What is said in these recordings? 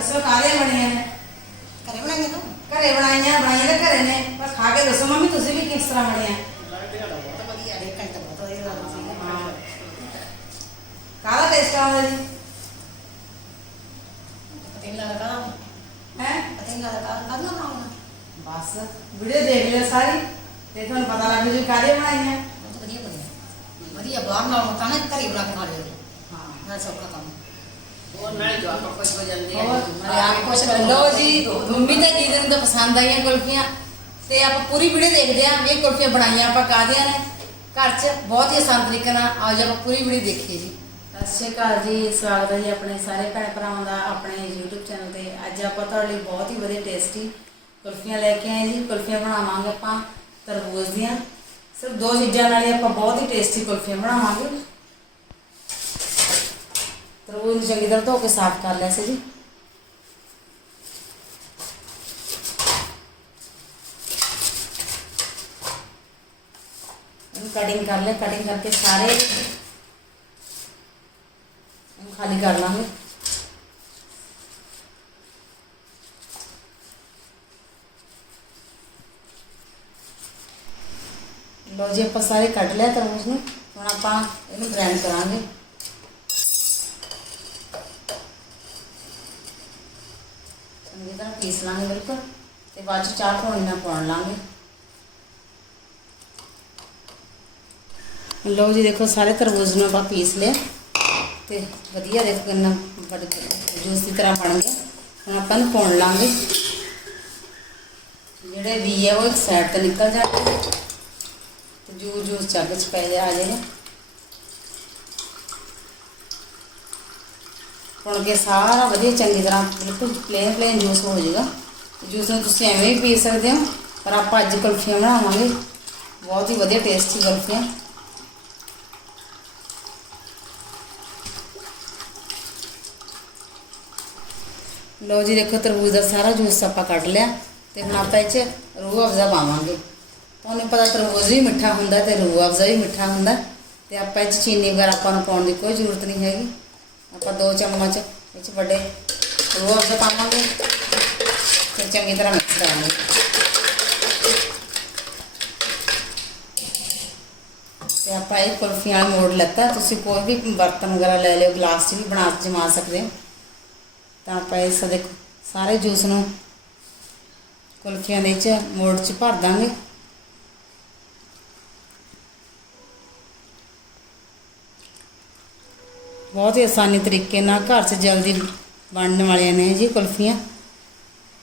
ਦੱਸੋ ਕਾਹਦੇ ਬਣੀਆਂ ਨੇ? ਘਰੇ ਬਣਾਈਆਂ ਤੂੰ? ਘਰੇ ਬਣਾਈਆਂ ਬਣਾਈਆਂ ਤਾਂ ਘਰੇ ਨੇ ਪਰ ਖਾ ਕੇ ਦੱਸੋ ਮੰਮੀ ਤੁਸੀਂ ਵੀ ਕਿਸ ਤਰ੍ਹਾਂ ਬਣੀਆਂ? ਕਾਹਦਾ ਟੇਸਟ ਆਉਂਦਾ ਜੀ ਪਤਾ ਨਹੀਂ ਲੱਗਦਾ ਕਾਹਦਾ? ਹੈ? ਪਤਾ ਨਹੀਂ ਲੱਗਦਾ ਕਾਹਦਾ? ਕਾਹਦਾ ਬਣਾਉਣਾ? ਬਸ ਵੀਡੀਓ ਦੇਖ ਲਿਓ ਸਾਰੀ ਤੇ ਤੁਹਾਨੂੰ ਪਤਾ ਲੱਗ ਜੂ ਕਾਹਦੇ ਬਣਾਈਆਂ। ਵਧੀਆ ਬਣਿਆ। ਵਧੀਆ ਬਾਹਰ ਨਾਲੋਂ ਤਾਂ ਨਾ ਘਰੇ ਬਣਾ ਕੇ ਖਾ ਲਿਓ। ਹਾਂ। ਨਾ ਸੌਖਾ ਕੰਮ। ਲੋ ਜੀ ਮੰਮੀ ਤੇ ਦੀਦੀ ਨੂੰ ਤਾਂ ਪਸੰਦ ਆਈਆਂ ਕੁਲਫੀਆਂ। ਤੇ ਆਪਾਂ ਪੂਰੀ ਵੀਡੀਓ ਦੇਖਦੇ ਆਂ ਇਹ ਕੁਲਫੀਆਂ ਬਣਾਈਆਂ ਆਪਾਂ ਕਾਹਦੀਆਂ ਨੇ। ਘਰ 'ਚ ਬਹੁਤ ਹੀ ਆਸਾਨ ਤਰੀਕੇ ਨਾਲ ਆਓ ਜੀ ਆਪਾਂ ਪੂਰੀ ਵੀਡੀਓ ਦੇਖੀਏ ਜੀ। ਸਤਿ ਸ਼੍ਰੀ ਅਕਾਲ ਜੀ ਸਵਾਗਤ ਹੈ ਜੀ ਆਪਣੇ ਸਾਰੇ ਭੈਣ ਭਰਾਵਾਂ ਦਾ ਆਪਣੇ YouTube ਚੈਨਲ ਤੇ। ਅੱਜ ਆਪਾਂ ਤੁਹਾਡੇ ਲਈ ਬਹੁਤ ਹੀ ਵਧੀਆ ਟੇਸਟੀ ਕੁਲਫੀਆਂ ਲੈ ਕੇ ਆਏ ਜੀ। ਕੁਲਫੀਆਂ ਬਣਾਵਾਂਗੇ ਆਪਾਂ ਤਰਬੂਜ ਦੀਆਂ। ਸਿਰਫ ਦੋ ਚੀਜ਼ਾਂ ਨਾਲ ਹੀ ਆਪਾਂ ਬਹੁਤ ਹੀ ਟੇਸਟੀ ਕੁਲਫੀਆਂ ਬਣਾਵਾਂਗੇ। ਤਰਬੂਜ ਨੂੰ ਚੰਗੀ ਤਰ੍ਹਾਂ ਧੋ ਕੇ ਸਾਫ਼ ਕਰ ਲਿਆ ਸੀ ਜੀ ਇਹਨੂੰ ਕਟਿੰਗ ਕਰ ਲੈ ਕਟਿੰਗ ਕਰਕੇ ਸਾਰੇ ਇਹਨੂੰ ਖਾਲੀ ਕਰ ਲਾਂਗੇ ਲੋ ਜੀ ਆਪਾਂ ਸਾਰੇ ਕੱਢ ਲਿਆ ਤਰਬੂਜ ਨੂੰ ਹੁਣ ਆਪਾਂ ਇਹਨੂੰ ਗ੍ਰਾਈਂਡ ਕਰਾਂਗੇ ਚੰਗੀ ਤਰ੍ਹਾਂ ਪੀਸ ਲਾਂਗੇ ਬਿਲਕੁਲ, ਤੇ ਬਾਅਦ ਚ ਚਾਹ ਪਾਉਣੀ ਨਾਲ ਪਾਉਣ ਲਾਂਗੇ। ਲਓ ਜੀ, ਦੇਖੋ ਸਾਰੇ ਤਰਬੂਜ ਨੂੰ ਆਪਾਂ ਪੀਸ ਲਿਆ ਤੇ ਵਧੀਆ ਦੇਖੋ ਕਿੰਨਾ ਬੜਾ ਜੂਸ ਦੀ ਤਰ੍ਹਾਂ ਬਣ ਗਿਆ ਹੁਣ ਆਪਾਂ ਨੂੰ ਪਾਉਣ ਲਾਂਗੇ। ਜਿਹੜੇ ਵੀ ਹੈ ਉਹ ਇੱਕ ਸਾਈਡ ਤੇ ਨਿਕਲ ਜਾਣਗੇ। ਤੇ ਜੂਸ ਜੂਸ ਚੱਗ ਚ ਪੈ ਜਾ ਆ ਜਾਏਗਾ ਪੁਣ ਕੇ ਸਾਰਾ ਵਧੀਆ ਚੰਗੀ ਤਰ੍ਹਾਂ ਬਿਲਕੁਲ ਪਲੇਨ ਪਲੇਨ ਜੂਸ ਹੋ ਜਾਏਗਾ। ਜੂਸ ਨੂੰ ਤੁਸੀਂ ਐਵੇਂ ਵੀ ਪੀ ਸਕਦੇ ਹੋ, ਪਰ ਆਪਾਂ ਅੱਜ ਕੁਲਫੀਆਂ ਬਣਾਵਾਂਗੇ। ਬਹੁਤ ਹੀ ਵਧੀਆ ਟੇਸਟੀ ਕੁਲਫੀਆਂ। ਲੋ ਜੀ, ਦੇਖੋ ਤਰਬੂਜ ਦਾ ਸਾਰਾ ਜੂਸ ਆਪਾਂ ਕੱਢ ਲਿਆ ਤੇ ਹੁਣ ਆਪਾਂ ਇਹ ਚ ਰੂਹ ਅਫਜ਼ਾ ਪਾਵਾਂਗੇ। ਤੁਹਾਨੂੰ ਪਤਾ ਤਰਬੂਜ ਵੀ ਮਿੱਠਾ ਹੁੰਦਾ ਤੇ ਰੂਹ ਅਫਜ਼ਾ ਵੀ ਮਿੱਠਾ ਹੁੰਦਾ। ਤੇ ਆਪਾਂ ਇਹ ਚ ਚੀਨੀ ਵਗੈਰਾ ਆਪਾਂ ਨੂੰ ਪਾਉਣ ਦੀ ਕੋਈ ਜ਼ਰੂਰਤ ਨਹੀਂ ਹੈਗੀ। ਆਪਾਂ ਦੋ ਚਮਚ ਵਿੱਚ ਵੱਡੇ ਰੂਹ ਅਫਜ਼ਾ ਪਾਵਾਂਗੇ। ਤੇ ਚੰਗੀ ਤਰ੍ਹਾਂ ਮਿਕਸ ਕਰਾਂਗੇ। ਤੇ ਆਪਾਂ ਇਹ ਕੁਲਫੀਆਂ ਮੋੜ ਲੱਤਾ। ਤੁਸੀਂ ਕੋਈ ਵੀ ਬਰਤਨ ਵਗੈਰਾ ਲੈ ਲਿਓ, ਗਲਾਸ 'ਚ ਵੀ ਬਣਾ ਜਮਾ ਸਕਦੇ ਹੋ। ਤਾਂ ਆਪਾਂ ਇਸ ਦੇਖੋ, ਸਾਰੇ ਜੂਸ ਨੂੰ ਕੁਲਫੀਆਂ ਦੇ ਵਿੱਚ ਮੋੜ ਚ ਭਰ ਦਾਂਗੇ। ਬਹੁਤ ਹੀ ਆਸਾਨੀ ਤਰੀਕੇ ਨਾਲ ਘਰ 'ਚ ਜਲਦੀ ਬਣਨ ਵਾਲੀਆਂ ਨੇ ਜੀ ਕੁਲਫੀਆਂ।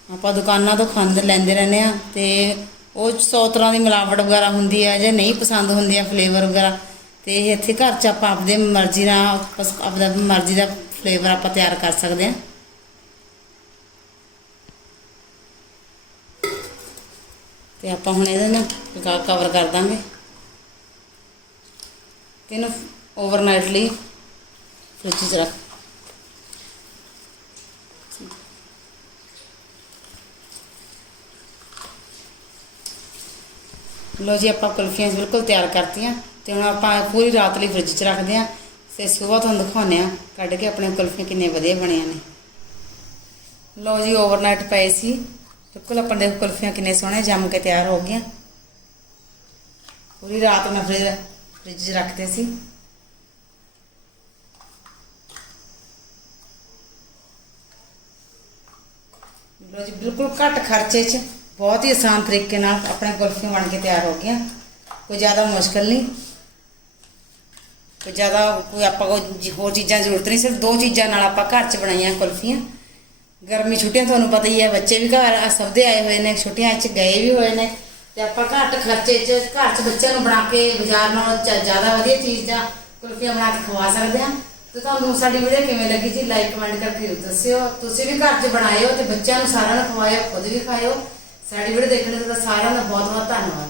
ਆਪਾਂ ਦੁਕਾਨਾਂ ਤੋਂ ਖਾਂਦੇ ਲੈਂਦੇ ਰਹਿੰਦੇ ਆ ਤੇ ਉਹ ਸੌ ਤਰ੍ਹਾਂ ਦੀ ਮਿਲਾਵਟ ਵਗੈਰਾ ਹੁੰਦੀ ਹੈ ਜਾਂ ਨਹੀਂ ਪਸੰਦ ਹੁੰਦੀ ਆ ਫਲੇਵਰ ਵਗੈਰਾ। ਤੇ ਇੱਥੇ ਘਰ 'ਚ ਆਪਾਂ ਆਪਦੇ ਮਰਜ਼ੀ ਨਾਲ ਆਪਦਾ ਮਰਜ਼ੀ ਦਾ ਫਲੇਵਰ ਆਪਾਂ ਤਿਆਰ ਕਰ ਸਕਦੇ ਹਾਂ। ਤੇ ਆਪਾਂ ਹੁਣ ਇਹਦੇ ਨਾਲ ਕਵਰ ਕਰ ਦਾਂਗੇ। ਤੇ ਇਹਨੂੰ ਓਵਰਨਾਈਟ ਲਈ ਫ੍ਰਿਜ 'ਚ ਰੱਖ ਲੋ ਜੀ, ਆਪਾਂ ਕੁਲਫੀਆਂ ਬਿਲਕੁਲ ਤਿਆਰ ਕਰਤੀਆਂ ਤੇ ਹੁਣ ਆਪਾਂ ਪੂਰੀ ਰਾਤ ਲਈ ਫ੍ਰਿਜ 'ਚ ਰੱਖਦੇ ਹਾਂ ਤੇ ਸਵੇਰ ਤੁਹਾਨੂੰ ਦਿਖਾਉਂਦੇ ਆ ਕੱਢ ਕੇ ਆਪਣੇ ਕੁਲਫੀਆਂ ਕਿੰਨੇ ਵਧੀਆ ਬਣੀਆਂ ਨੇ। ਲੋ ਜੀ ਓਵਰਨਾਈਟ ਪਏ ਸੀ। ਬਿਲਕੁਲ ਆਪਾਂ ਦੇ ਕੁਲਫੀਆਂ ਕਿੰਨੇ ਸੋਹਣੇ ਜੰਮ ਕੇ ਤਿਆਰ ਹੋ ਗਈਆਂ। ਪੂਰੀ ਰਾਤ ਮੈਂ ਫ੍ਰਿਜ ਫ੍ਰਿਜ 'ਚ ਰੱਖਦੇ ਸੀ। ਲੋ ਜੀ, ਬਿਲਕੁਲ ਘੱਟ ਖਰਚੇ 'ਚ ਬਹੁਤ ਹੀ ਆਸਾਨ ਤਰੀਕੇ ਨਾਲ ਆਪਣੇ ਕੁਲਫੀਆਂ ਬਣ ਕੇ ਤਿਆਰ ਹੋ ਗਈਆਂ। ਕੋਈ ਜ਼ਿਆਦਾ ਮੁਸ਼ਕਲ ਨਹੀਂ। ਕੋਈ ਜ਼ਿਆਦਾ ਕੋਈ ਆਪਾਂ ਕੋਈ ਹੋਰ ਚੀਜ਼ਾਂ ਦੀ ਜ਼ਰੂਰਤ ਨਹੀਂ, ਸਿਰਫ ਦੋ ਚੀਜ਼ਾਂ ਨਾਲ ਆਪਾਂ ਘਰ 'ਚ ਬਣਾਈਆਂ ਕੁਲਫੀਆਂ। ਗਰਮੀ ਛੁੱਟੀਆਂ ਤੁਹਾਨੂੰ ਪਤਾ ਹੀ ਹੈ, ਬੱਚੇ ਵੀ ਘਰ ਸਭ ਦੇ ਆਏ ਹੋਏ ਨੇ, ਛੁੱਟੀਆਂ 'ਚ ਗਏ ਵੀ ਹੋਏ ਨੇ। ਤੇ ਆਪਾਂ ਘੱਟ ਖਰਚੇ 'ਚ, ਘਰ 'ਚ ਬੱਚਿਆਂ ਨੂੰ ਬਣਾ ਕੇ ਬਾਜ਼ਾਰ ਨਾਲੋਂ ਚ- ਜ਼ਿਆਦਾ ਵਧੀਆ ਚੀਜ਼ ਦਾ ਕੁਲਫੀਆਂ ਬਣਾ ਕੇ ਖਵਾ ਸਕਦੇ ਹਾਂ। ਤੇ ਤੁਹਾਨੂੰ ਸਾਡੀ ਵੀਡੀਓ ਕਿਵੇਂ ਲੱਗੀ ਜੀ? ਲਾਈਕ ਕਮੈਂਟ ਕਰਕੇ ਜ਼ਰੂਰ ਦੱਸਿਓ। ਤੁਸੀਂ ਵੀ ਘਰ 'ਚ ਬਣਾਇਓ ਤੇ ਬੱਚਿਆਂ ਨੂੰ ਸਾਰਿਆਂ ਨੂੰ ਖਵਾਇਓ, ਖੁਦ ਵੀ ਖਾਇਓ। ਸਾਡੀ ਵੀਡੀਓ ਦੇਖਣ ਲਈ ਸਾਰਿਆਂ ਦਾ ਬਹੁਤ ਬਹੁਤ ਧੰਨਵਾਦ।